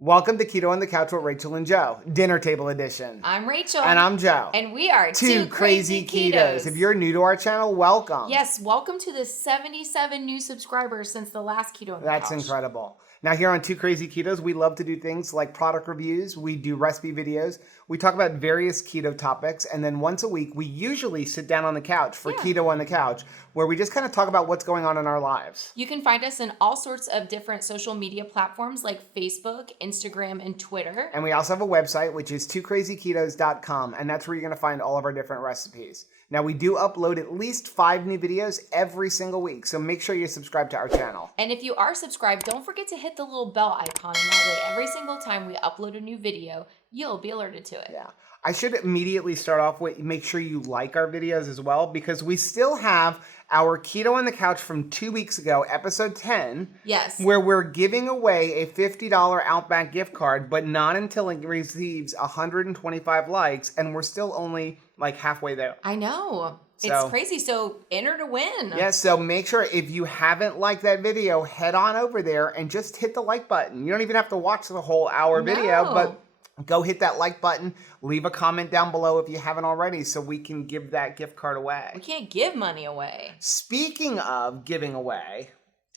Welcome to Keto on the Couch with Rachel and Joe, dinner table edition. I'm Rachel. And I'm Joe. And we are two crazy ketos. If you're new to our channel, welcome. Yes, welcome to the 77 new subscribers since the last Keto on the Couch. That's incredible. Now here on Two Crazy Ketos, we love to do things like product reviews. We do recipe videos. We talk about various keto topics. And then once a week, we usually sit down on the couch for Keto on the Couch, where we just kind of talk about what's going on in our lives. You can find us in all sorts of different social media platforms like Facebook, Instagram, and Twitter. And we also have a website, which is twocrazyketos.com. And that's where you're going to find all of our different recipes. Now, we do upload at least 5 new videos every single week, so make sure you subscribe to our channel. And if you are subscribed, don't forget to hit the little bell icon, and that way every single time we upload a new video, you'll be alerted to it. Yeah. I should immediately start off with make sure you like our videos as well, because we still have our Keto on the Couch from 2 weeks ago, episode 10. Yes. Where we're giving away a $50 Outback gift card, but not until it receives 125 likes, and we're still only like halfway there. I know. It's crazy. So enter to win. Yeah, so make sure if you haven't liked that video, head on over there and just hit the like button. You don't even have to watch the whole hour video, but go hit that like button. Leave a comment down below if you haven't already so we can give that gift card away. We can't give money away. Speaking of giving away.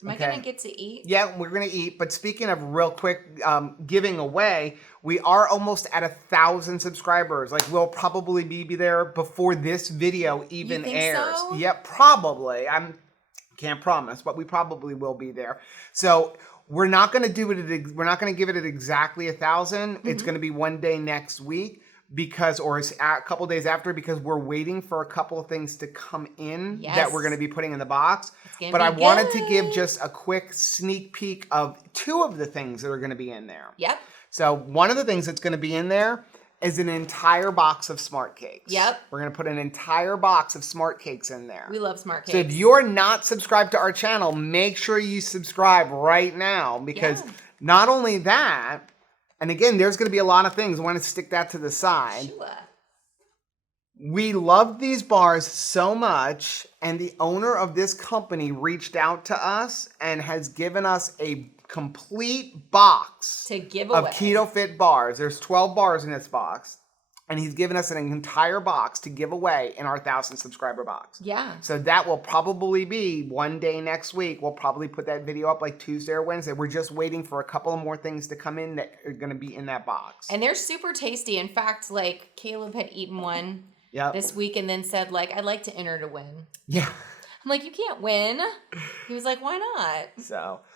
Am I going to get to eat? Yeah, we're going to eat. But speaking of real quick giving away, we are almost at 1,000 subscribers. Like, we'll probably be there before this video even airs. So? Yep, probably. Can't promise, but we probably will be there. So we're not going to do it. We're not going to give it at exactly 1,000. Mm-hmm. It's going to be one day next week. Or a couple days after, because we're waiting for a couple of things to come in that we're going to be putting in the box. But I wanted to give just a quick sneak peek of 2 of the things that are going to be in there. Yep. So one of the things that's going to be in there is an entire box of Smart Cakes. Yep. We're going to put an entire box of Smart Cakes in there. We love Smart Cakes. So if you're not subscribed to our channel, make sure you subscribe right now, because not only that, and again, there's going to be a lot of things. I want to stick that to the side. Sure. We love these bars so much, and the owner of this company reached out to us and has given us a complete box to give away of Keto Fit bars. There's 12 bars in this box. And he's given us an entire box to give away in our 1,000 subscriber box. Yeah. So that will probably be one day next week. We'll probably put that video up like Tuesday or Wednesday. We're just waiting for a couple of more things to come in that are going to be in that box. And they're super tasty. In fact, like Caleb had eaten one this week and then said, like, I'd like to enter to win. Yeah. I'm like, you can't win. He was like, why not?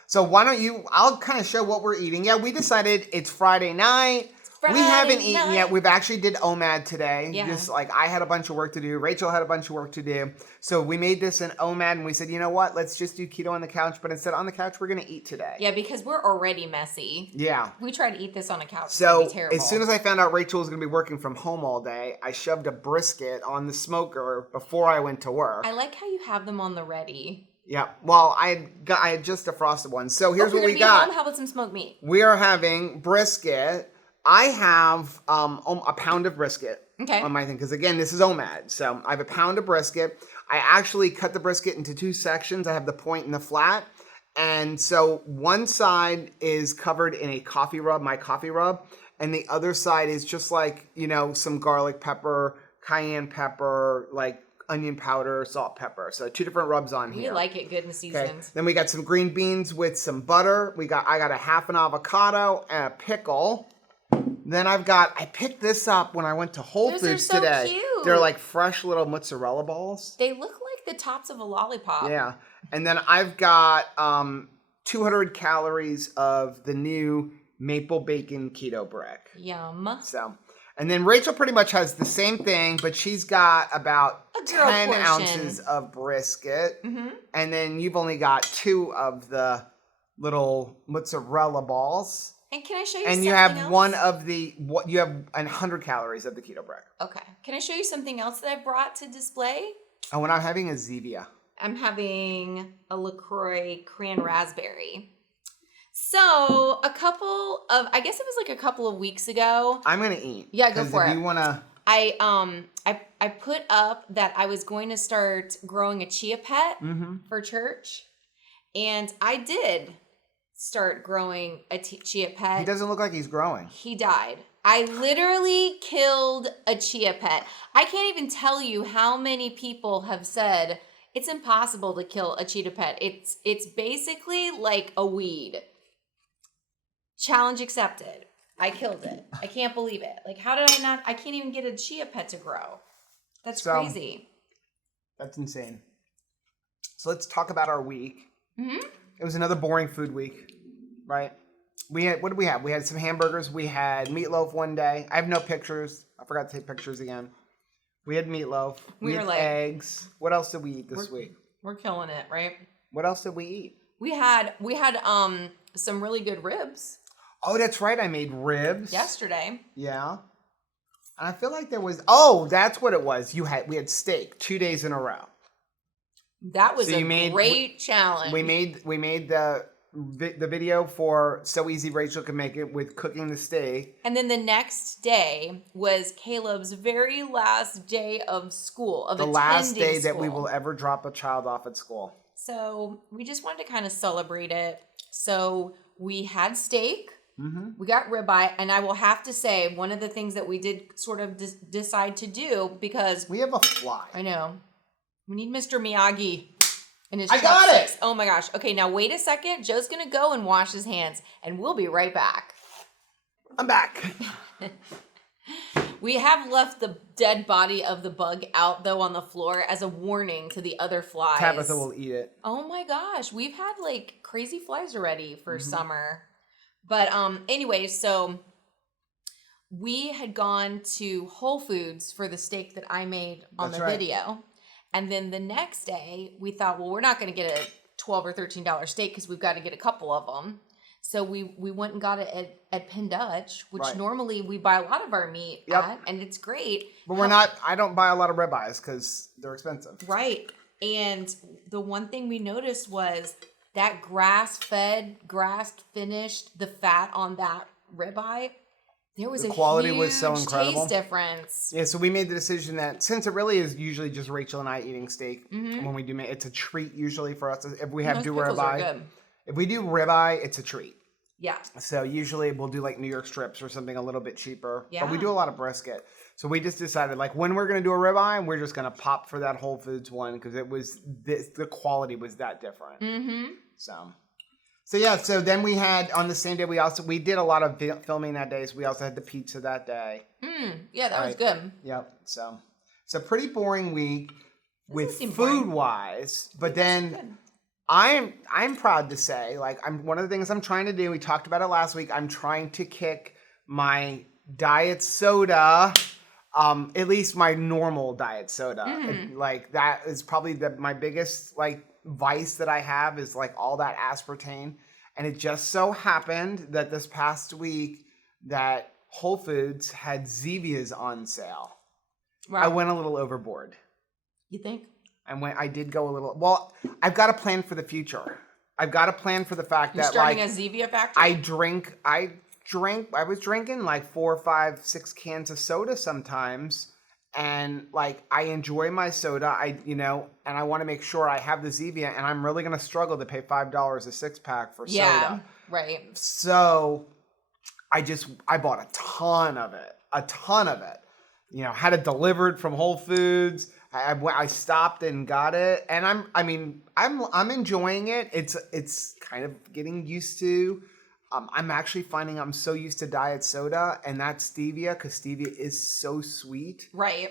So why don't you, I'll kind of show what we're eating. Yeah, we decided it's Friday night. We haven't eaten yet. We've actually did OMAD today. Yeah. Just like I had a bunch of work to do. Rachel had a bunch of work to do. So we made this an OMAD and we said, you know what? Let's just do keto on the couch. But instead on the couch, we're going to eat today. Yeah, because we're already messy. Yeah. We tried to eat this on a couch. So it'd be terrible. As soon as I found out Rachel was going to be working from home all day, I shoved a brisket on the smoker before I went to work. I like how you have them on the ready. Yeah. Well, I had just defrosted one. So here's what we got. Home, how about some smoked meat? We are having brisket. I have a pound of brisket on my thing, because again, this is OMAD. So I have a pound of brisket. I actually cut the brisket into 2 sections. I have the point and the flat. And so one side is covered in a coffee rub, my coffee rub. And the other side is just like, some garlic pepper, cayenne pepper, like onion powder, salt, pepper. So 2 different rubs on here. We like it good and seasoned. Okay. Then we got some green beans with some butter. I got a half an avocado and a pickle. Then I picked this up when I went to Whole Foods today. So cute. They're like fresh little mozzarella balls. They look like the tops of a lollipop. Yeah. And then I've got 200 calories of the new maple bacon keto brick. Yum. And then Rachel pretty much has the same thing, but she's got about 10 portion. ounces of brisket. Mm-hmm. And then you've only got 2 of the little mozzarella balls. And can I show you something else? And you have you have 100 calories of the keto brick. Okay. Can I show you something else that I brought to display? Oh, and I'm having a Zevia. I'm having a LaCroix cran raspberry. So I guess it was like a couple of weeks ago. I'm going to eat. Yeah, go for it. If you want to. I put up that I was going to start growing a chia pet for church. And I did. start growing a chia pet. He doesn't look like he's growing. He died. I literally killed a chia pet. I can't even tell you how many people have said it's impossible to kill a chia pet. It's basically like a weed. Challenge accepted. I killed it. I can't believe it. Like, how did I not? I can't even get a chia pet to grow. That's crazy. That's insane. So let's talk about our week. Mm-hmm. It was another boring food week, right? What did we have? We had some hamburgers. We had meatloaf one day. I have no pictures. I forgot to take pictures again. We had meatloaf. We had eggs. What else did we eat this week? We're killing it, right? What else did we eat? We had some really good ribs. Oh, that's right. I made ribs yesterday. Yeah. And I feel like there was, oh, that's what it was. We had steak 2 days in a row. That was great challenge. We made the video for So Easy Rachel Can Make It with cooking the steak. And then the next day was Caleb's very last day of school, the last day that we will ever drop a child off at school. So we just wanted to kind of celebrate it. So we had steak. Mm-hmm. We got ribeye, and I will have to say one of the things that we did sort of decide to do because we have a fly. I know. We need Mr. Miyagi and his I got it. Oh my gosh. Okay, now wait a second. Joe's gonna go and wash his hands, and we'll be right back. I'm back. We have left the dead body of the bug out though on the floor as a warning to the other flies. Tabitha will eat it. Oh my gosh, we've had like crazy flies already for summer. But anyway, so we had gone to Whole Foods for the steak that I made on the video. And then the next day, we thought, well, we're not going to get a $12 or $13 steak because we've got to get a couple of them. So we went and got it at Penn Dutch, which normally we buy a lot of our meat at, and it's great. But I don't buy a lot of ribeyes because they're expensive. Right. And the one thing we noticed was that grass-fed, grass-finished, the fat on that ribeye, there was the quality was so huge incredible. Taste difference. Yeah, so we made the decision that since it really is usually just Rachel and I eating steak when we do it's a treat usually for us if we have ribeye. If we do ribeye, it's a treat. Yeah. So usually we'll do like New York strips or something a little bit cheaper. Yeah. But we do a lot of brisket. So we just decided like when we're going to do a ribeye, we're just going to pop for that Whole Foods one because it was the quality was that different. Mm-hmm. So yeah, so then we had on the same day we did a lot of filming that day. So we also had the pizza that day. Yeah, that was good. Yep. So it's a pretty boring week with food wise, but then I'm proud to say like one of the things I'm trying to do. We talked about it last week. I'm trying to kick my diet soda. At least my normal diet soda. Like that is probably my biggest like vice that I have is like all that aspartame. And it just so happened that this past week that Whole Foods had Zevias on sale. Wow. I went a little overboard. You think? I did go a little, well, I've got a plan for the future. I've got a plan for the fact that starting a Zevia factory? I was drinking like 4, 5, 6 cans of soda sometimes. And like, I enjoy my soda, and I want to make sure I have the Zevia, and I'm really going to struggle to pay $5 a 6-pack for soda. Yeah, right. So I bought a ton of it, had it delivered from Whole Foods. I stopped and got it, and I'm enjoying it. It's kind of getting used to. I'm actually finding I'm so used to diet soda, and that's stevia because stevia is so sweet. Right.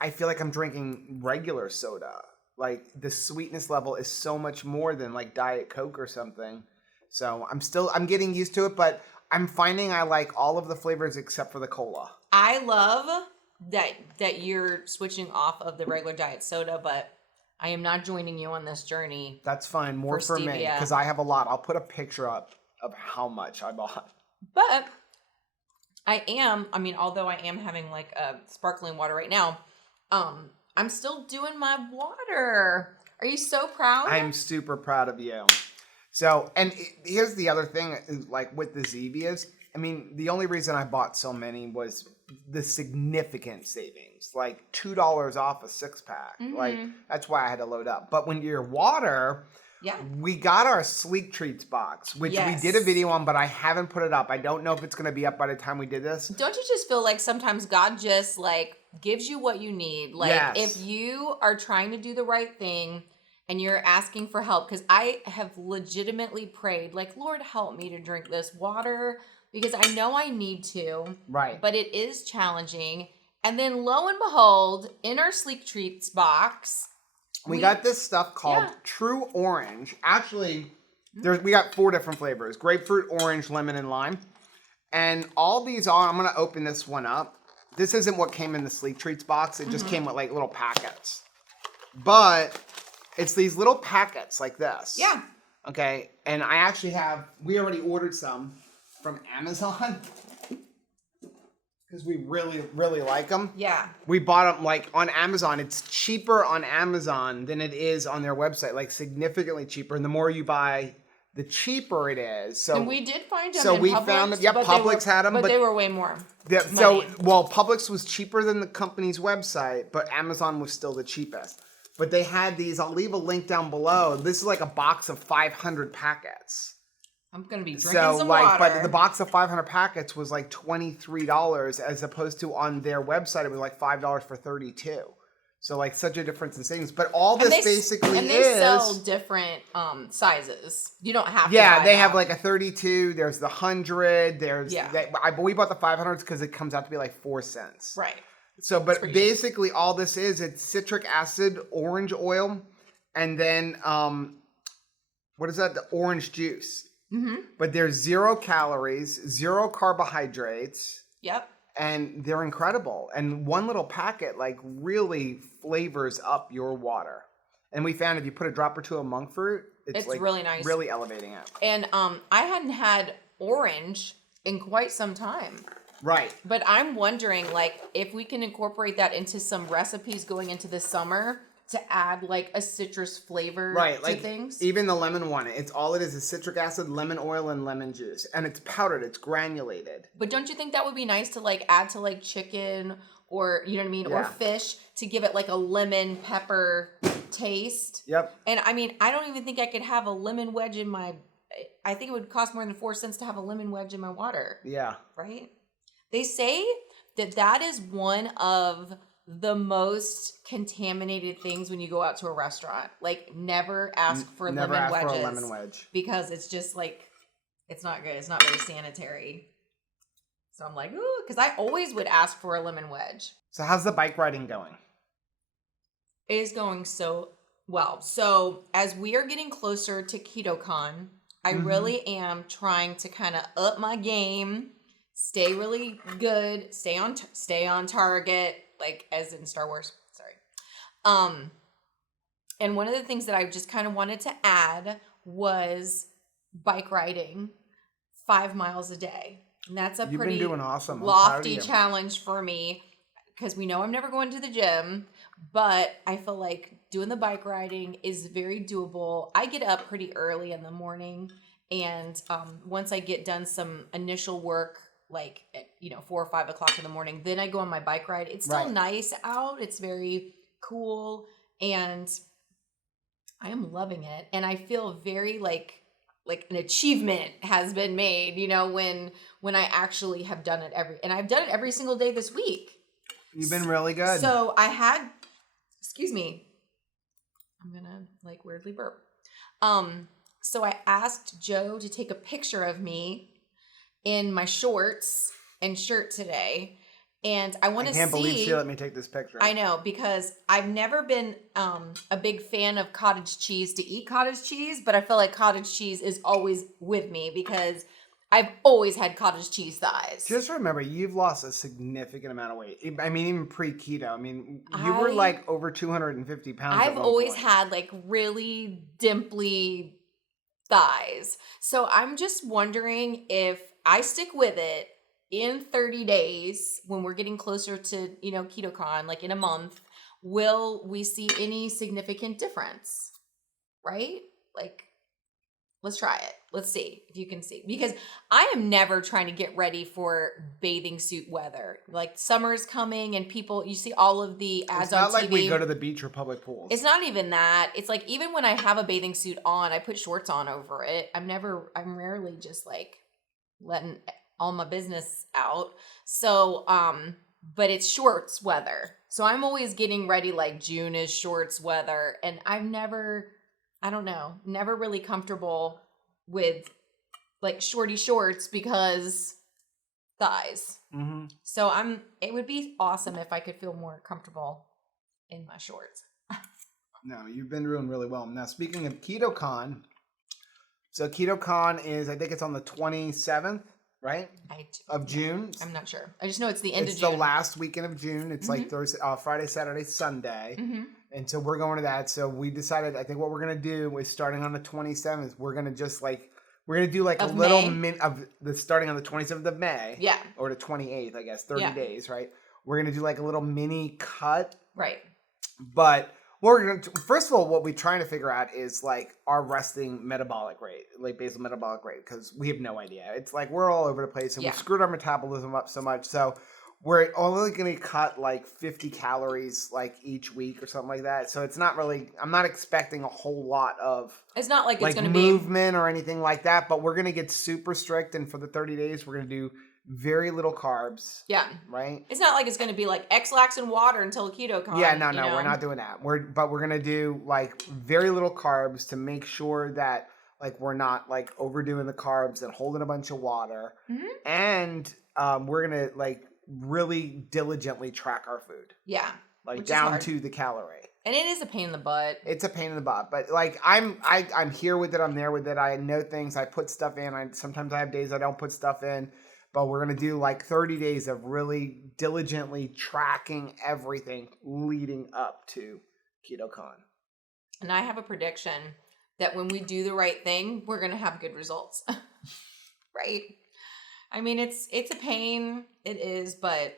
I feel like I'm drinking regular soda. Like the sweetness level is so much more than like Diet Coke or something. So I'm getting used to it, but I'm finding I like all of the flavors except for the cola. I love that you're switching off of the regular diet soda, but I am not joining you on this journey. That's fine. More for me because I have a lot. I'll put a picture up of how much I bought. But although I am having like a sparkling water right now, I'm still doing my water. Are you so proud? I'm super proud of you. So, and here's the other thing, like with the Zevias, the only reason I bought so many was the significant savings, like $2 off a 6-pack. Like that's why I had to load up. But when your water, Yeah. We got our Sleek Treats box, which we did a video on, but I haven't put it up. I don't know if it's going to be up by the time we did this. Don't you just feel like sometimes God just like gives you what you need? Like if you are trying to do the right thing and you're asking for help, because I have legitimately prayed, like, Lord, help me to drink this water because I know I need to. Right. But it is challenging. And then lo and behold, in our Sleek Treats box, we got this stuff called True Orange. Actually, we got 4 different flavors: grapefruit, orange, lemon, and lime. And all these are, I'm going to open this one up. This isn't what came in the Sleek Treats box. It just came with like little packets. But it's these little packets like this. Yeah. Okay. And I actually we already ordered some from Amazon. Because we really, really like them. Yeah. We bought them like on Amazon. It's cheaper on Amazon than it is on their website, like significantly cheaper. And the more you buy, the cheaper it is. So and we did find them. So in we Publix, found them. Yeah, Publix had them, but they were way more. Yeah. So Publix was cheaper than the company's website, but Amazon was still the cheapest. But they had these. I'll leave a link down below. This is like a box of 500 packets. I'm going to be drinking some water. But the box of 500 packets was like $23 as opposed to on their website, it was like $5 for 32. So like such a difference in savings. But all this basically and they sell different sizes. You don't have to Yeah, they have like a 32, there's the 100, we bought the 500s because it comes out to be like 4 cents. Right. So, but basically all this it's citric acid, orange oil, and then, what is that? The orange juice. Mm-hmm. But there's 0 calories, 0 carbohydrates. Yep. And they're incredible. And one little packet like really flavors up your water. And we found if you put a drop or 2 of monk fruit, it's like really nice. Really elevating it. And I hadn't had orange in quite some time. Right. But I'm wondering like if we can incorporate that into some recipes going into the summer to add like a citrus flavor to things. Even the lemon one, all it is citric acid, lemon oil, and lemon juice. And it's powdered, it's granulated. But don't you think that would be nice to like add to like chicken or, you know what I mean, or fish to give it like a lemon pepper taste? Yep. And I mean, I don't even think I could have a lemon wedge I think it would cost more than 4 cents to have a lemon wedge in my water. Yeah. Right? They say that is one of the most contaminated things when you go out to a restaurant. Like never ask for lemon wedges. Never ask for a lemon wedge. Because it's just like, it's not good. It's not very sanitary. So I'm like, ooh, because I always would ask for a lemon wedge. So how's the bike riding going? It is going so well. So as we are getting closer to KetoCon, I really am trying to kind of up my game, stay really good, stay on target. Like as in Star Wars, sorry. And one of the things that I just kind of wanted to add was bike riding 5 miles a day. And that's a pretty been doing awesome. lofty challenge for me because we know I'm never going to the gym, but I feel like doing the bike riding is very doable. I get up pretty early in the morning and once I get done some initial work, like, 4 or 5 o'clock in the morning. Then I go on my bike ride. It's still nice out. It's very cool. And I am loving it. And I feel very like an achievement has been made, when I actually have done it and I've done it every single day this week. You've been really good. So excuse me. I'm going to weirdly burp. So I asked Joe to take a picture of me in my shorts and shirt today. And I want to see... I can't believe she let me take this picture. I know, because I've never been a big fan of cottage cheese to eat cottage cheese, but I feel like cottage cheese is always with me because I've always had cottage cheese thighs. Just remember, you've lost a significant amount of weight. I mean, even pre-keto. I mean, you were like over 250 pounds. I've always had really dimply thighs. So I'm just wondering if I stick with it in 30 days when we're getting closer to, KetoCon, like in a month, will we see any significant difference? Right? Like Let's try it. Let's see if you can see. Because I am never trying to get ready for bathing suit weather. Like summer's coming and you see all of the ads on TV. It's not like we go to the beach or public pools. It's not even that. It's like even when I have a bathing suit on, I put shorts on over it. I'm rarely just like letting all my business out. So, but it's shorts weather. So I'm always getting ready like June is shorts weather. And never really comfortable with like shorty shorts because thighs. Mm-hmm. So it would be awesome if I could feel more comfortable in my shorts. No, you've been doing really well. Now, speaking of KetoCon, so KetoCon is, I think it's on the 27th, right? Of June. I'm not sure. I just know it's the end of June. It's the last weekend of June. It's like Thursday, Friday, Saturday, Sunday. Mm-hmm. And so we're going to that. So we decided, I think what we're going to do is starting on the 27th, we're going to just like, we're going to do like a little starting on the 27th of May. Yeah. Or the 28th, I guess, 30 days, right? We're going to do like a little mini cut. Right. But first of all, what we're trying to figure out is like our resting metabolic rate, like basal metabolic rate, because we have no idea. It's like we're all over the place and we screwed our metabolism up so much. So we're only going to cut like 50 calories like each week or something like that. So it's not really, I'm not expecting a whole lot of, it's not like it's going to be movement or anything like that, but we're going to get super strict. And for the 30 days, we're going to do very little carbs. Yeah. Right? It's not like it's going to be like X-Lax and water until KetoCon. Yeah, no, we're not doing that. But we're going to do like very little carbs to make sure that like we're not like overdoing the carbs and holding a bunch of water. Mm-hmm. And we're going to like really diligently track our food. Yeah. Like down to the calorie. And it is a pain in the butt. It's a pain in the butt, but like I'm here with it. I'm there with it. I know things. I put stuff in. Sometimes I have days I don't put stuff in. But we're going to do like 30 days of really diligently tracking everything leading up to KetoCon. And I have a prediction that when we do the right thing, we're going to have good results. Right? I mean, it's a pain. It is. But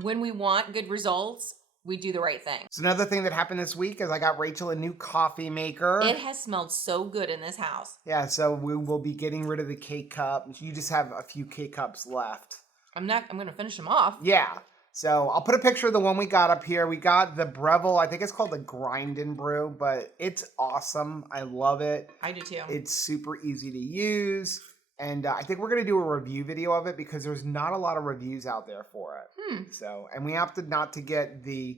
when we want good results, we do the right thing. So another thing that happened this week is I got Rachel a new coffee maker. It has smelled so good in this house. Yeah, so we will be getting rid of the K-Cup. You just have a few K-Cups left. I'm going to finish them off. Yeah. So I'll put a picture of the one we got up here. We got the Breville. I think it's called the Grind and Brew, but it's awesome. I love it. I do too. It's super easy to use. And I think we're going to do a review video of it because there's not a lot of reviews out there for it. So, and we opted not to get the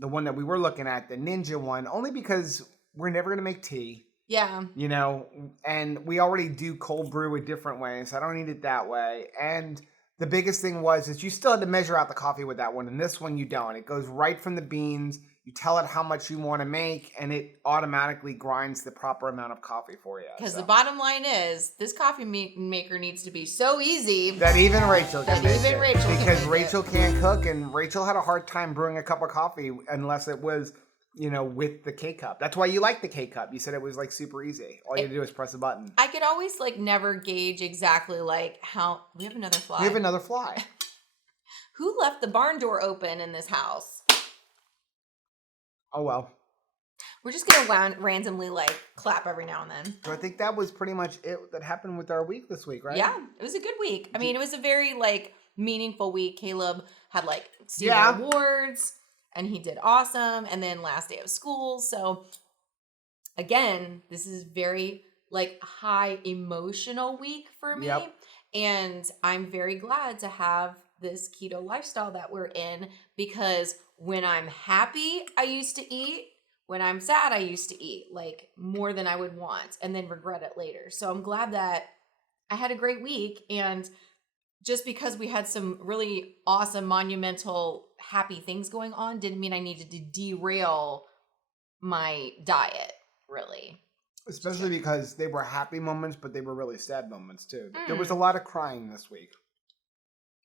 one that we were looking at, the Ninja one, only because we're never going to make tea. Yeah. You know, and we already do cold brew a different way, so I don't need it that way. And the biggest thing was you still had to measure out the coffee with that one, and this one you don't. It goes right from the beans. You tell it how much you want to make, and it automatically grinds the proper amount of coffee for you. Because the bottom line is, this coffee maker needs to be so easy that even Rachel can make it. Because Rachel can't cook, and Rachel had a hard time brewing a cup of coffee unless it was, with the K-Cup. That's why you like the K-Cup. You said it was like super easy. All you had to do is press a button. I could always like never gauge exactly like how... We have another fly. We have another fly. Who left the barn door open in this house? Oh, well. We're just going to randomly, like, clap every now and then. So I think that was pretty much it that happened with our week this week, right? Yeah, it was a good week. I mean, it was a very, like, meaningful week. Caleb had, like, senior awards, and he did awesome. And then last day of school. So, again, this is very, like, high emotional week for me. Yep. And I'm very glad to have this keto lifestyle that we're in because when I'm happy, I used to eat. When I'm sad, I used to eat like more than I would want and then regret it later. So I'm glad that I had a great week. And just because we had some really awesome, monumental, happy things going on didn't mean I needed to derail my diet, really. Especially because they were happy moments, but they were really sad moments too. There was a lot of crying this week.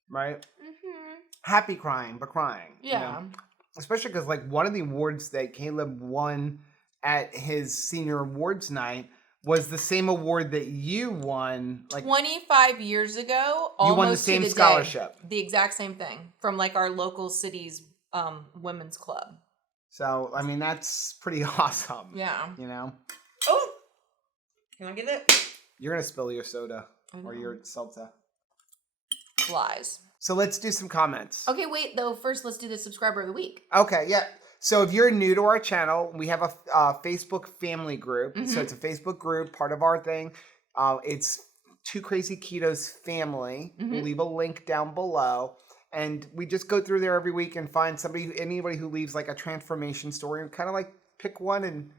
Right? Mm-hmm. Happy crying, but crying. Yeah. Especially because, like, one of the awards that Caleb won at his senior awards night was the same award that you won. Like 25 years ago, you won the same scholarship. The exact same thing from, like, our local city's women's club. So, I mean, that's pretty awesome. Yeah. You know? Oh! Can I get it? You're going to spill your soda or your seltzer. Flies. So let's do some comments. Okay, wait, though. First, let's do the subscriber of the week. Okay, yeah. So if you're new to our channel, we have a Facebook family group. Mm-hmm. So it's a Facebook group, part of our thing. It's Two Crazy Ketos Family. Mm-hmm. We'll leave a link down below. And we just go through there every week and find anybody who leaves like a transformation story and kind of like pick one and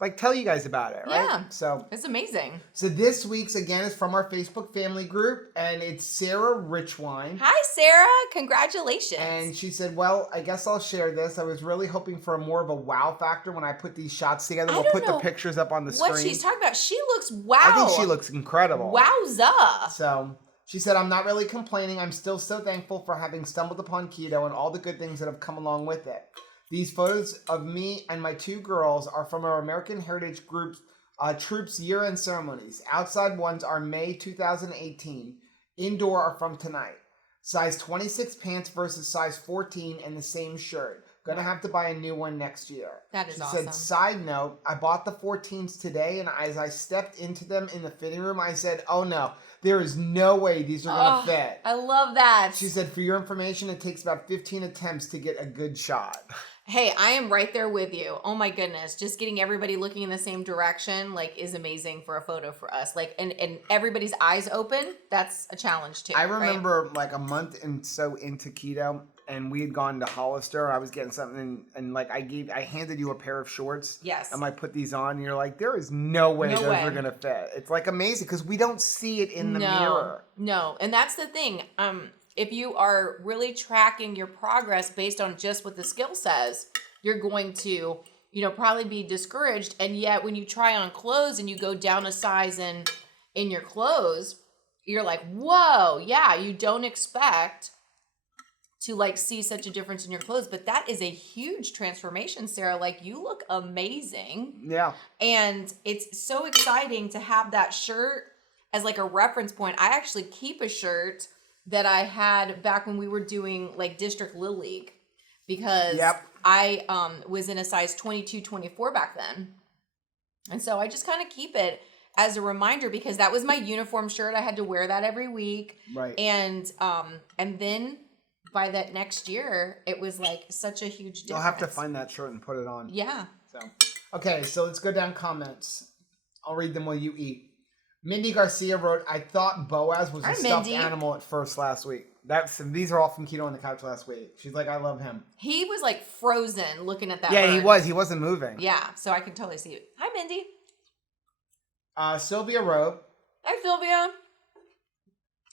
like tell you guys about it, right? Yeah. So it's amazing. So this week's again is from our Facebook family group, and it's Sarah Richwine. Hi, Sarah. Congratulations. And she said, well, I guess I'll share this. I was really hoping for more of a wow factor when I put these shots together. We'll put the pictures up on the screen. What she's talking about. She looks wow. I think she looks incredible. Wowza. So she said, I'm not really complaining. I'm still so thankful for having stumbled upon keto and all the good things that have come along with it. These photos of me and my two girls are from our American Heritage Group Troops year-end ceremonies. Outside ones are May 2018. Indoor are from tonight. Size 26 pants versus size 14 and the same shirt. Gonna have to buy a new one next year. That is awesome. She said, side note, I bought the 14s today, and as I stepped into them in the fitting room, I said, oh no, there is no way these are gonna fit. I love that. She said, for your information, it takes about 15 attempts to get a good shot. Hey, I am right there with you. Oh my goodness. Just getting everybody looking in the same direction, is amazing for a photo for us. And everybody's eyes open, that's a challenge too. I remember a month and so into keto, and we had gone to Hollister. I was getting something, and I handed you a pair of shorts. Yes. And I put these on, and you're like, there is no way those are going to fit. It's amazing because we don't see it in the mirror. No. And that's the thing. If you are really tracking your progress based on just what the skill says, you're going to, probably be discouraged. And yet when you try on clothes and you go down a size in your clothes, you're like, whoa, yeah, you don't expect to see such a difference in your clothes. But that is a huge transformation, Sarah. You look amazing. Yeah. And it's so exciting to have that shirt as a reference point. I actually keep a shirt that I had back when we were doing District Little League, because I was in a size 22, 24 back then. And so I just kind of keep it as a reminder, because that was my uniform shirt. I had to wear that every week. Right. And then by that next year, it was such a huge difference. You'll have to find that shirt and put it on. Yeah. Okay, so let's go down comments. I'll read them while you eat. Mindy Garcia wrote, I thought Boaz was a stuffed animal at first last week. These are all from Keto on the Couch last week. She's like, I love him. He was frozen looking at that Yeah, bird. he was. He wasn't moving. Yeah, so I can totally see it. Hi, Mindy. Sylvia wrote, hi, Sylvia.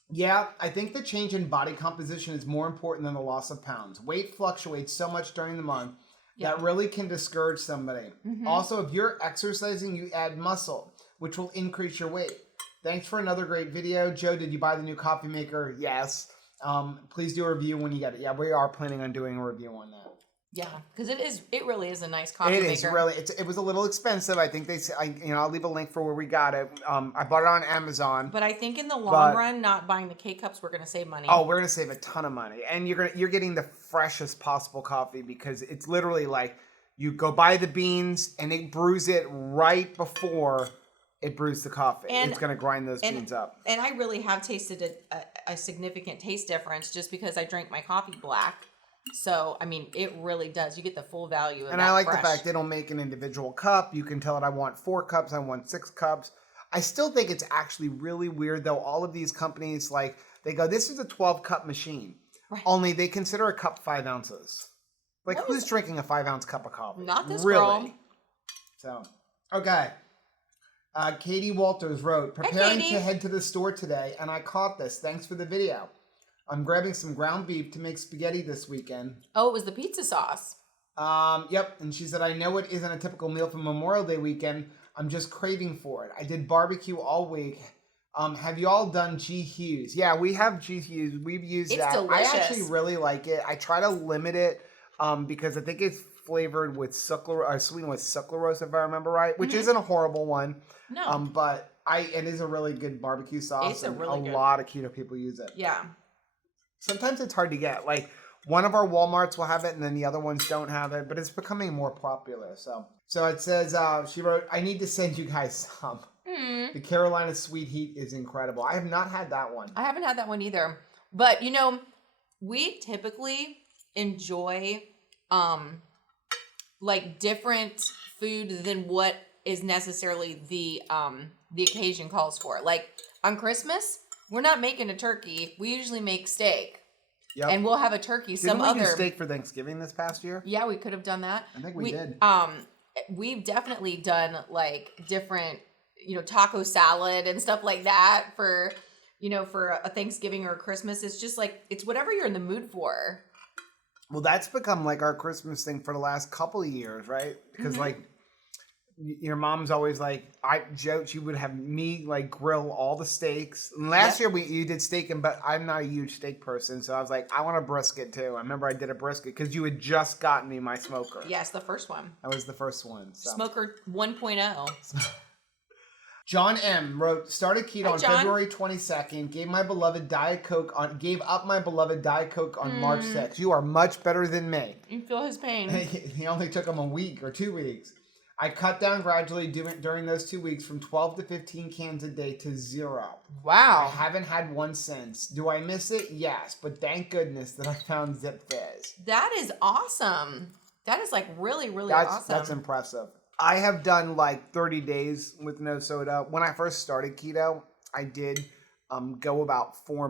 Yeah, I think the change in body composition is more important than the loss of pounds. Weight fluctuates so much during the month that really can discourage somebody. Mm-hmm. Also, if you're exercising, you add muscle, which will increase your weight. Thanks for another great video. Joe, did you buy the new coffee maker? Yes. Please do a review when you get it. Yeah, we are planning on doing a review on that. Yeah, because it really is a nice coffee maker. It is really. It was a little expensive. I think I'll leave a link for where we got it. I bought it on Amazon. But I think in the long run, not buying the K-Cups, we're going to save money. Oh, we're going to save a ton of money. And you're getting the freshest possible coffee, because it's literally you go buy the beans and it brews it right before it brews the coffee. And it's going to grind those beans up. And I really have tasted a significant taste difference just because I drank my coffee black. So, it really does. You get the full value of that. And I like the fact they don't make an individual cup. You can tell it, I want 4 cups, I want 6 cups. I still think it's actually really weird, though. All of these companies, they go, this is a 12-cup machine. Right. Only they consider a cup 5 ounces. Who's drinking a 5-ounce cup of coffee? Not this girl. So, okay. Katie Walters wrote, preparing to head to the store today, and I caught this. Thanks for the video. I'm grabbing some ground beef to make spaghetti this weekend. Oh, it was the pizza sauce. Yep. And she said, I know it isn't a typical meal for Memorial Day weekend. I'm just craving for it. I did barbecue all week. Have you all done G. Hughes? Yeah, we have G. Hughes. We've used that. Delicious. I actually really like it. I try to limit it because I think it's flavored with sweetened with sucralose, if I remember right, which isn't a horrible one. No. But it is a really good barbecue sauce. It's a lot of keto people use it. Yeah. Sometimes it's hard to get. One of our Walmarts will have it, and then the other ones don't have it. But it's becoming more popular. So it says, she wrote, I need to send you guys some. The Carolina Sweet Heat is incredible. I have not had that one. I haven't had that one either. But, you know, we typically enjoy like different food than what is necessarily the occasion calls for. Like on Christmas, we're not making a turkey. We usually make steak. Yep. And we'll have a turkey. Didn't we do steak for Thanksgiving this past year? Yeah, we could have done that. I think we did. We've definitely done like different, you know, taco salad and stuff like that for, you know, for a Thanksgiving or a Christmas. It's just like, it's whatever you're in the mood for. Well, that's become like our Christmas thing for the last couple of years, right? Because like your mom's always like, I joked you would have me like grill all the steaks. And last year you did steak, but I'm not a huge steak person, so I was like, I want a brisket too. I remember I did a brisket because you had just gotten me my smoker. Yes, the first one. That was the first one. So. Smoker 1.0. John M. wrote, started keto on February 22nd, gave up my beloved Diet Coke on March 6th. You are much better than me. You feel his pain. He only took him a week or 2 weeks. I cut down gradually during those 2 weeks from 12 to 15 cans a day to 0. Wow. I haven't had one since. Do I miss it? Yes, but thank goodness that I found Zip Fizz. That is awesome. That is like really, really awesome. That's impressive. I have done like 30 days with no soda. When I first started keto, I did go about 5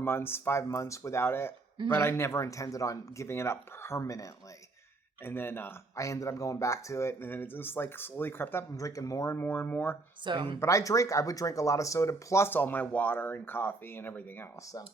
months without it, but I never intended on giving it up permanently. And then I ended up going back to it, and then it just like slowly crept up. I'm drinking more and more and more. But I would drink a lot of soda plus all my water and coffee and everything else. So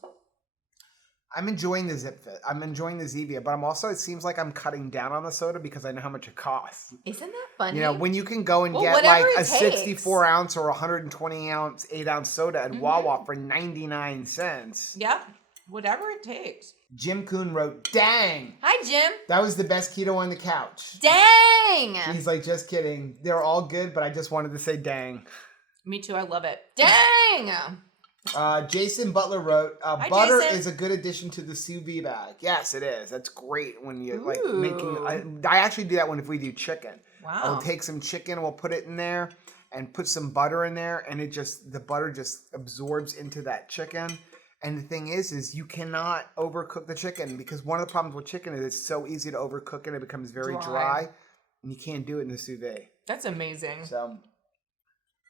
I'm enjoying the Zip Fit. I'm enjoying the Zevia, but I'm also, it seems like I'm cutting down on the soda because I know how much it costs. Isn't that funny? You know, when you can go and get like a 64 ounce or 120 ounce, 8 ounce soda at Wawa for 99 cents. Yep. Whatever it takes. Jim Kuhn wrote, dang. Hi, Jim. That was the best keto on the couch. Dang. He's like, just kidding. They're all good, but I just wanted to say dang. Me too. I love it. Dang. Jason Butler wrote, butter is a good addition to the sous vide bag. Yes, it is. That's great when you like making. I actually do that if we do chicken. Wow. I'll take some chicken, we'll put it in there, and put some butter in there, and the butter just absorbs into that chicken. And the thing is you cannot overcook the chicken because one of the problems with chicken is it's so easy to overcook and it becomes very dry, and you can't do it in the sous vide. That's amazing. So,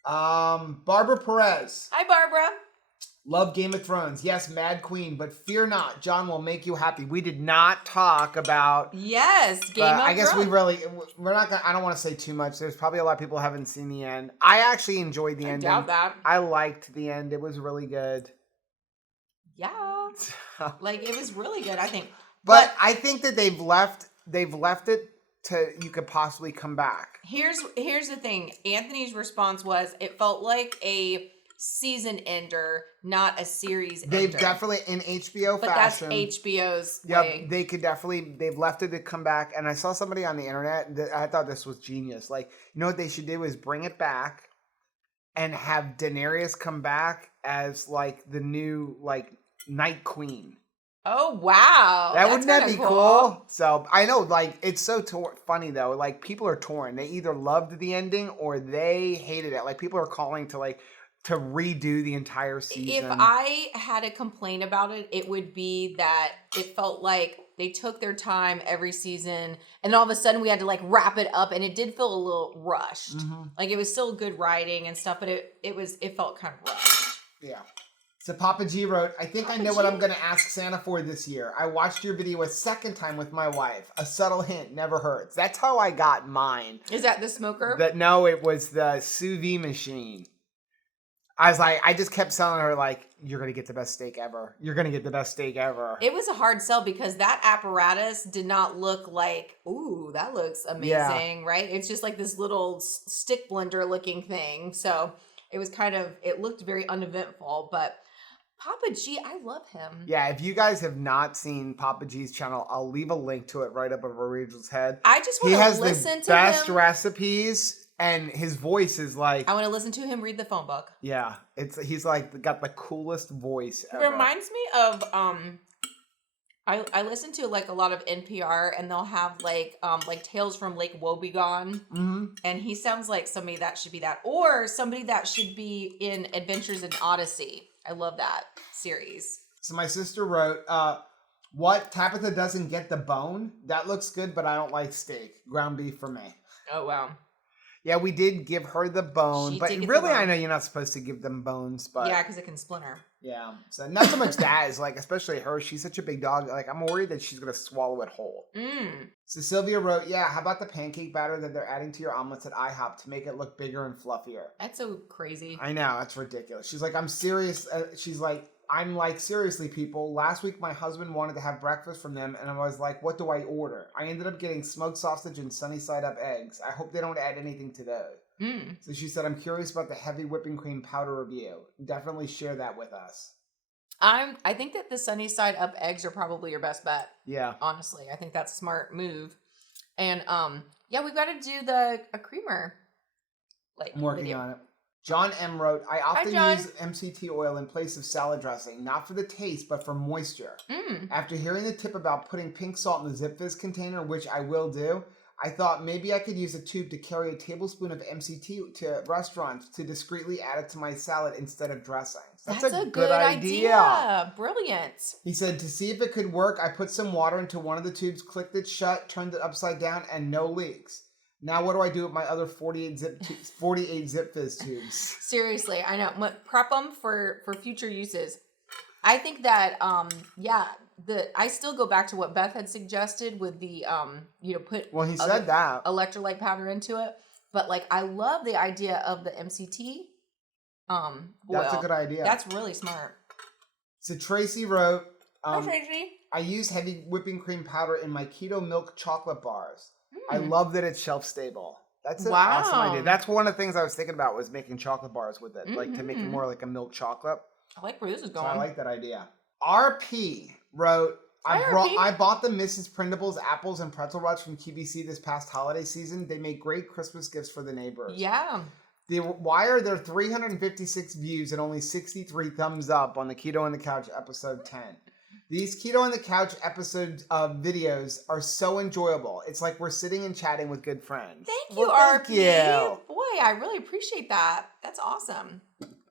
Barbara Perez. Hi, Barbara. Love Game of Thrones. Yes, Mad Queen, but fear not. John will make you happy. We did not talk about... Game of Thrones. I guess we're not going to... I don't want to say too much. There's probably a lot of people who haven't seen the end. I actually enjoyed the ending. I doubt that. I liked the end. It was really good. Yeah. Like, it was really good, I think. But I think that they've left it to you could possibly come back. Here's the thing. Anthony's response was, it felt like a season ender, not a series ender. They've definitely, in HBO fashion. But that's HBO's way. They could definitely, they've left it to come back. And I saw somebody on the internet that I thought this was genius. Like, you know what they should do is bring it back and have Daenerys come back as like the new like Night Queen. Oh, wow. Wouldn't that be cool? So I know, like, it's so funny though. Like, people are torn. They either loved the ending or they hated it. Like, people are calling to redo the entire season. If I had a complaint about it, it would be that it felt like they took their time every season, and all of a sudden we had to like wrap it up, and it did feel a little rushed. Like, it was still good writing and stuff, but it felt kind of rushed. Yeah. So Papa G wrote, I think I know what I'm going to ask Santa for this year. I watched your video a second time with my wife. A subtle hint never hurts. That's how I got mine. Is that the smoker? No, it was the sous vide machine. I was like, I just kept telling her, like, you're going to get the best steak ever. You're going to get the best steak ever. It was a hard sell because that apparatus did not look like, ooh, that looks amazing, right? It's just like this little stick blender looking thing. So it was it looked very uneventful, but Papa G, I love him. Yeah, if you guys have not seen Papa G's channel, I'll leave a link to it right up over Rachel's head. I just want to listen to him. He has the best recipes, and his voice is like... I want to listen to him read the phone book. Yeah, he's like got the coolest voice ever. It reminds me of I listen to like a lot of NPR, and they'll have like Tales from Lake Wobegon, and he sounds like somebody that should be that, or somebody that should be in Adventures in Odyssey. I love that series. So my sister wrote, what Tabitha doesn't get the bone? That looks good, but I don't like steak. Ground beef for me. Oh wow. Yeah, we did give her the bone, but really, I know you're not supposed to give them bones, but yeah, because it can splinter. Yeah, so not so much that is like, especially her. She's such a big dog. Like, I'm worried that she's gonna swallow it whole. So Sylvia wrote, "Yeah, how about the pancake batter that they're adding to your omelets at IHOP to make it look bigger and fluffier?" That's so crazy. I know, that's ridiculous. She's like, "I'm serious." She's like, I'm like, seriously, people. Last week, my husband wanted to have breakfast from them, and I was like, what do I order? I ended up getting smoked sausage and sunny side up eggs. I hope they don't add anything to those. So she said, I'm curious about the heavy whipping cream powder review. Definitely share that with us. I think that the sunny side up eggs are probably your best bet. Yeah. Honestly, I think that's a smart move. And yeah, we've got to do a creamer. I'm working on it. John M. wrote, I often use MCT oil in place of salad dressing, not for the taste, but for moisture. After hearing the tip about putting pink salt in the Zip Fizz container, which I will do, I thought maybe I could use a tube to carry a tablespoon of MCT to restaurants to discreetly add it to my salad instead of dressing. That's a good idea. Brilliant. He said, to see if it could work, I put some water into one of the tubes, clicked it shut, turned it upside down, and no leaks. Now what do I do with my other 48 Zip Fizz tubes? Seriously, I know. Prep them for future uses. I think that, I still go back to what Beth had suggested with the, put he said that electrolyte powder into it. But like, I love the idea of the MCT oil. That's a good idea. That's really smart. So Tracy wrote, Hi, Tracy. I use heavy whipping cream powder in my keto milk chocolate bars. I love that it's shelf stable. That's an awesome idea. That's one of the things I was thinking about was making chocolate bars with it, like to make it more like a milk chocolate. I like where this is going. So I like that idea. RP wrote, I bought the Mrs. Prindables apples and pretzel rods from QVC this past holiday season. They make great Christmas gifts for the neighbors. Yeah. Why are there 356 views and only 63 thumbs up on the Keto on the Couch episode 10? These Keto on the Couch episode videos are so enjoyable. It's like we're sitting and chatting with good friends. Thank you, RP. Thank you. Boy, I really appreciate that. That's awesome.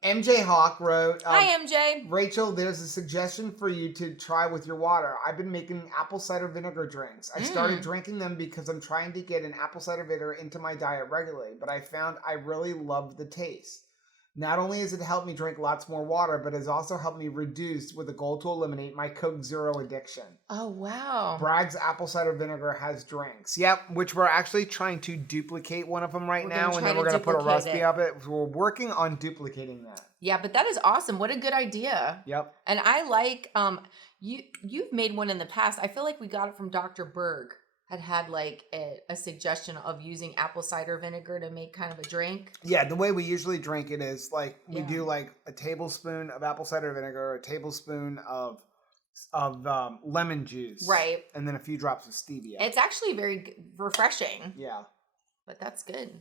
MJ Hawk wrote, Hi, MJ. Rachel, there's a suggestion for you to try with your water. I've been making apple cider vinegar drinks. I started drinking them because I'm trying to get an apple cider vinegar into my diet regularly, but I found I really love the taste. Not only has it helped me drink lots more water, but has also helped me reduce with a goal to eliminate my Coke Zero addiction. Oh, wow. Bragg's apple cider vinegar has drinks. Yep, which we're actually trying to duplicate one of them right now, and then we're going to put a recipe of it. We're working on duplicating that. Yeah, but that is awesome. What a good idea. Yep. And I like, you've made one in the past. I feel like we got it from Dr. Berg. Had like a suggestion of using apple cider vinegar to make kind of a drink. Yeah, the way we usually drink it is like we do like a tablespoon of apple cider vinegar, a tablespoon of lemon juice, right, and then a few drops of stevia. It's actually very refreshing. Yeah, but that's good.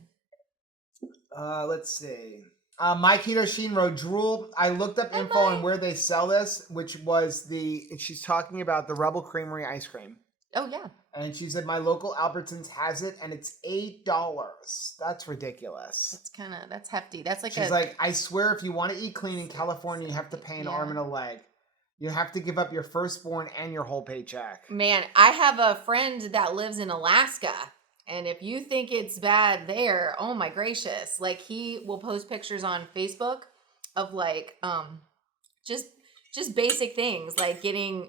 Let's see. My Keto Sheen wrote drool. I looked up info on where they sell this, which was she's talking about the Rebel Creamery ice cream. Oh yeah. And she said, my local Albertsons has it, and it's $8. That's ridiculous. That's hefty. That's like She's like, I swear if you want to eat clean in California, you have to pay an arm and a leg. You have to give up your firstborn and your whole paycheck. Man, I have a friend that lives in Alaska, and if you think it's bad there, oh my gracious. Like, he will post pictures on Facebook of like, just basic things, like getting,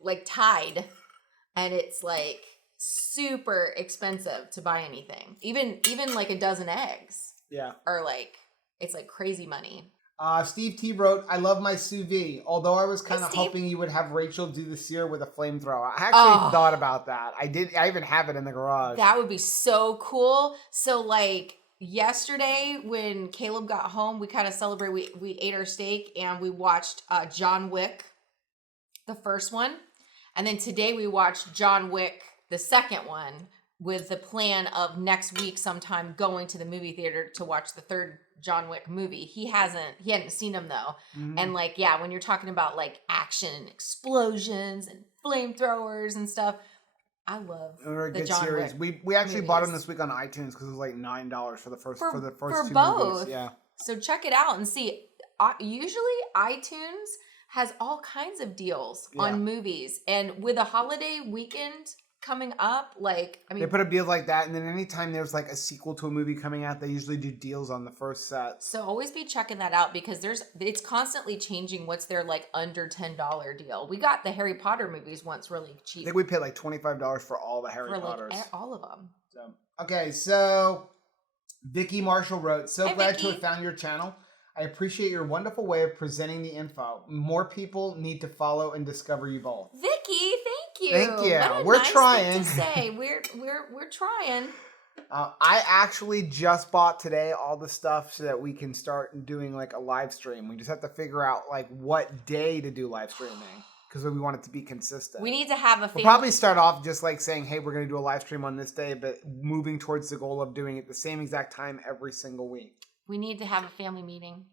like Tide. And it's like super expensive to buy anything. Even like a dozen eggs. Yeah. Are like, it's like crazy money. Steve T wrote, I love my sous vide. Although I was kind of hoping you would have Rachel do the sear with a flamethrower. I actually thought about that. I even have it in the garage. That would be so cool. So like yesterday when Caleb got home, we kind of celebrated. We ate our steak and we watched John Wick, the first one. And then today we watched John Wick, the second one, with the plan of next week sometime going to the movie theater to watch the third John Wick movie. He hadn't seen them though. Mm-hmm. And like, yeah, when you're talking about like action and explosions and flamethrowers and stuff. I love a the good John series. Wick We actually bought them movies. this week on iTunes because it was like $9 for the first for two both. movies. Yeah. So check it out and see. Usually iTunes has all kinds of deals on movies, and with a holiday weekend coming up, like, I mean, they put up deals like that, and then anytime there's like a sequel to a movie coming out, they usually do deals on the first set. So always be checking that out because it's constantly changing what's their like under $10 deal. We got the Harry Potter movies once really cheap. I think we paid like $25 for all the Harry Potters. Like all of them. So, okay, so Vicky Marshall wrote, Hi, glad Vicky. to have found your channel. I appreciate your wonderful way of presenting the info. More people need to follow and discover you both. Vicky, thank you. Thank you. What a We're nice trying. thing to say. We're trying. I actually just bought today all the stuff so that we can start doing like a live stream. We just have to figure out like what day to do live streaming because we want it to be consistent. We need to have a We'll probably start off just like saying, hey, we're going to do a live stream on this day, but moving towards the goal of doing it the same exact time every single week. We need to have a family meeting.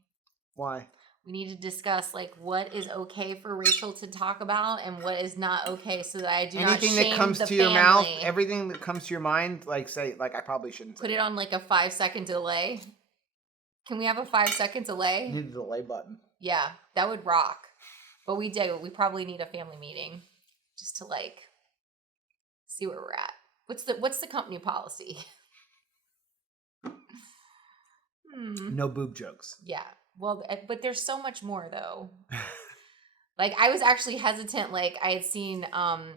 Why? We need to discuss like what is okay for Rachel to talk about and what is not okay, so that I do not shame anything that comes the to your family. mouth, everything that comes to your mind, like say, like I probably shouldn't say. Put it on like a 5-second delay. Can we have a 5-second delay? You need a delay button. Yeah, that would rock. But we do. We probably need a family meeting just to like see where we're at. What's the company policy? No boob jokes. Yeah. Well, but there's so much more though. Like I was actually hesitant. Like I had seen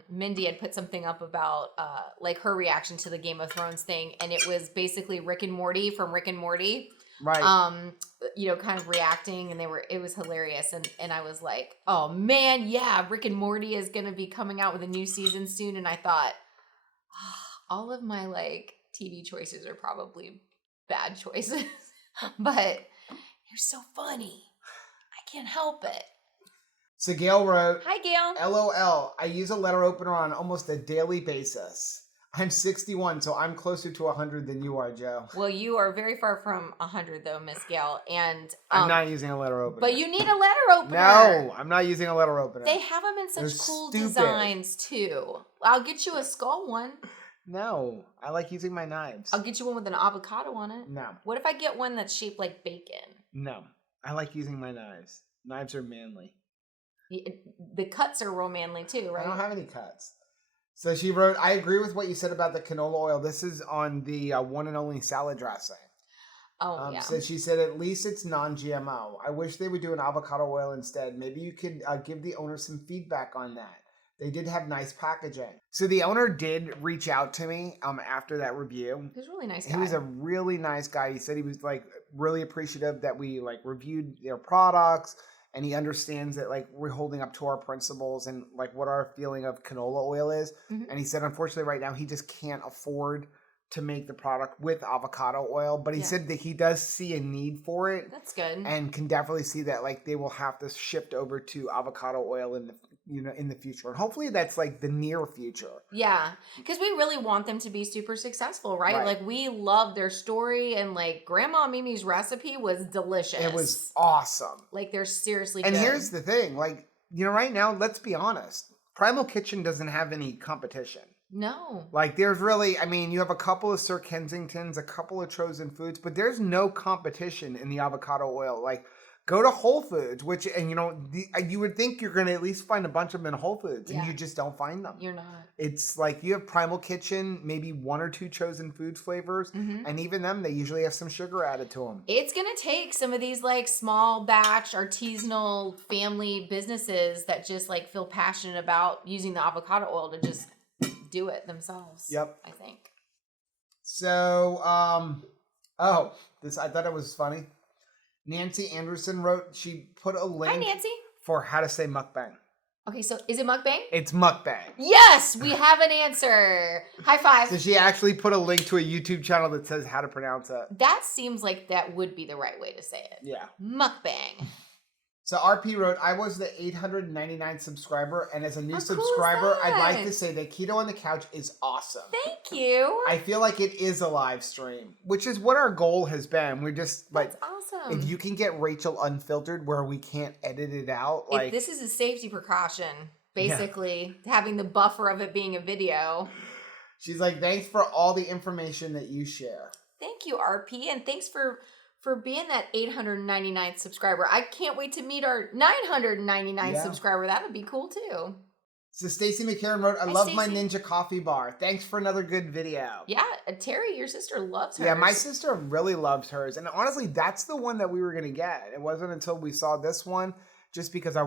Mindy had put something up about like her reaction to the Game of Thrones thing, and it was basically Rick and Morty from Rick and Morty. Right. You know, kind of reacting, and it was hilarious, and I was like, oh man, yeah, Rick and Morty is gonna be coming out with a new season soon, and I thought, all of my like TV choices are probably bad choices, but they're so funny. I can't help it. So Gail wrote, hi Gail. LOL, I use a letter opener on almost a daily basis. I'm 61, so I'm closer to 100 than you are, Joe. Well, you are very far from 100 though, Miss Gail. And I'm not using a letter opener. But you need a letter opener. No, I'm not using a letter opener. They have them in such They're cool stupid. designs too. I'll get you a skull one. No, I like using my knives. I'll get you one with an avocado on it. No. What if I get one that's shaped like bacon? No, I like using my knives. Knives are manly. The cuts are real manly too, right? I don't have any cuts. So she wrote, I agree with what you said about the canola oil. This is on the one and only salad dressing. Oh, yeah. So she said, at least it's non-GMO. I wish they would do an avocado oil instead. Maybe you could give the owner some feedback on that. They did have nice packaging. So the owner did reach out to me after that review. He was a really nice guy. He was a really nice guy. He said he was like really appreciative that we like reviewed their products. And he understands that like we're holding up to our principles and like what our feeling of canola oil is. Mm-hmm. And he said, unfortunately, right now he just can't afford to make the product with avocado oil. But he said that he does see a need for it. That's good. And can definitely see that like they will have to shift over to avocado oil in the future. And hopefully that's like the near future. Yeah. Because we really want them to be super successful, right? Like we love their story, and like Grandma Mimi's recipe was delicious. It was awesome. Like they're seriously good. And here's the thing, like, right now, let's be honest. Primal Kitchen doesn't have any competition. No. Like there's really, you have a couple of Sir Kensingtons, a couple of Chosen Foods, but there's no competition in the avocado oil. Like, go to Whole Foods, you would think you're going to at least find a bunch of them in Whole Foods, and you just don't find them. You're not. It's like you have Primal Kitchen, maybe 1 or 2 Chosen Foods flavors, and even them, they usually have some sugar added to them. It's going to take some of these like small batch artisanal family businesses that just like feel passionate about using the avocado oil to just do it themselves. Yep. I think. So, I thought it was funny. Nancy Anderson wrote, she put a link. Hi, Nancy. For how to say mukbang. Okay, so is it mukbang? It's mukbang. Yes, we have an answer. High five. So she actually put a link to a YouTube channel that says how to pronounce it. That seems like that would be the right way to say it. Yeah. Mukbang. So RP wrote, I was the 899 subscriber, and as a new subscriber, I'd like to say that Keto on the Couch is awesome. Thank you. I feel like it is a live stream, which is what our goal has been. We're just That's awesome. If you can get Rachel unfiltered where we can't edit it out. This is a safety precaution. basically, having the buffer of it being a video. She's like, thanks for all the information that you share. Thank you, RP, and thanks for being that 899th subscriber. I can't wait to meet our 999th subscriber. That would be cool too. So Stacy McCarran wrote, I love my Ninja coffee bar. Thanks for another good video. Yeah, Terry, your sister loves hers. Yeah, my sister really loves hers. And honestly, that's the one that we were going to get. It wasn't until we saw this one, just because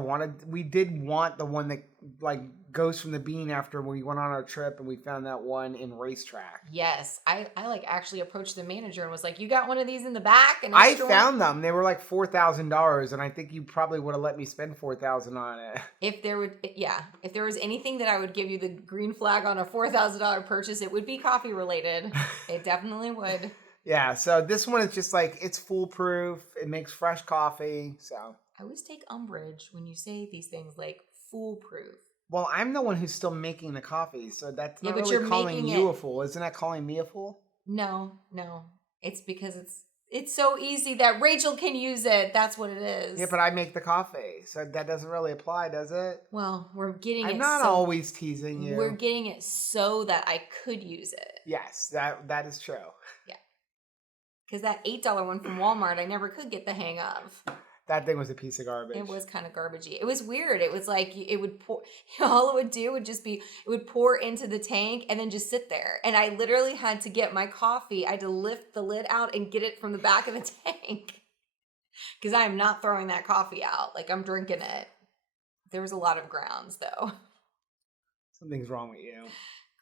we did want the one that like goes from the bean after we went on our trip and we found that one in Racetrack. Yes, I like actually approached the manager and was like, you got one of these in the back? And I found them. They were like $4,000 and I think you probably would have let me spend $4,000 on it. If there was anything that I would give you the green flag on a $4,000 purchase, it would be coffee related. It definitely would. Yeah, so this one is just like, it's foolproof. It makes fresh coffee, so. I always take umbrage when you say these things like foolproof. Well, I'm the one who's still making the coffee, so that's not really calling you a fool. Isn't that calling me a fool? No. It's because it's so easy that Rachel can use it. That's what it is. Yeah, but I make the coffee, so that doesn't really apply, does it? Well, we're getting I'm not always teasing you. We're getting it so that I could use it. Yes, that is true. Yeah. Because that $8 one from Walmart, I never could get the hang of. That thing was a piece of garbage. It was kind of garbagey. It was weird. It was like it would pour. All it would do would just be it would pour into the tank and then just sit there. And I literally had to get my coffee. I had to lift the lid out and get it from the back of the tank because I am not throwing that coffee out. Like I'm drinking it. There was a lot of grounds though. Something's wrong with you.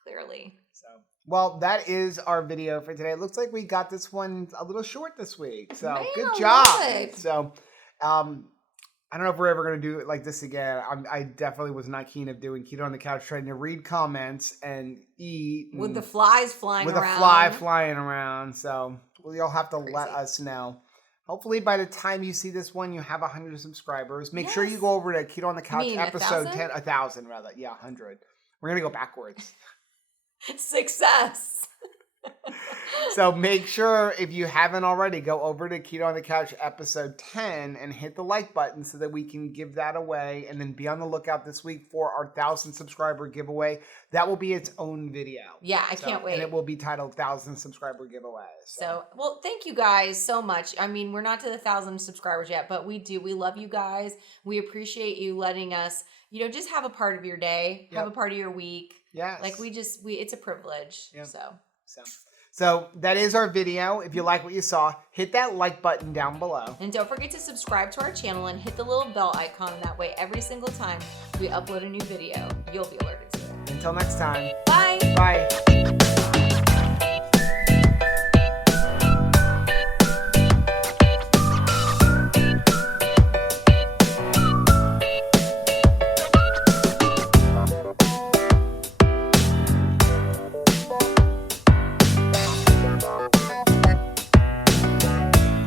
Clearly. So. Well, that is our video for today. It looks like we got this one a little short this week. So Man, good job. Good. So. I don't know if we're ever going to do it like this again. I definitely was not keen of doing Keto on the Couch, trying to read comments and eat. With the flies flying around. With a fly flying around. So you'll have to let us know. Hopefully by the time you see this one, you have 100 subscribers. Make sure you go over to Keto on the Couch episode 10. 1,000 rather. Yeah, 100. We're going to go backwards. Success. So make sure, if you haven't already, go over to Keto on the Couch episode 10 and hit the like button so that we can give that away. And then be on the lookout this week for our 1,000 subscriber giveaway. That will be its own video. Yeah, I can't wait. And it will be titled 1,000 subscriber giveaway. So, well, thank you guys so much. I mean, we're not to the 1,000 subscribers yet, but we do. We love you guys. We appreciate you letting us, just have a part of your day, have a part of your week. Yes. Like it's a privilege. Yep. So that is our video. If you like what you saw, hit that like button down below. And don't forget to subscribe to our channel and hit the little bell icon. That way, every single time we upload a new video, you'll be alerted to it. Until next time. Bye. Bye.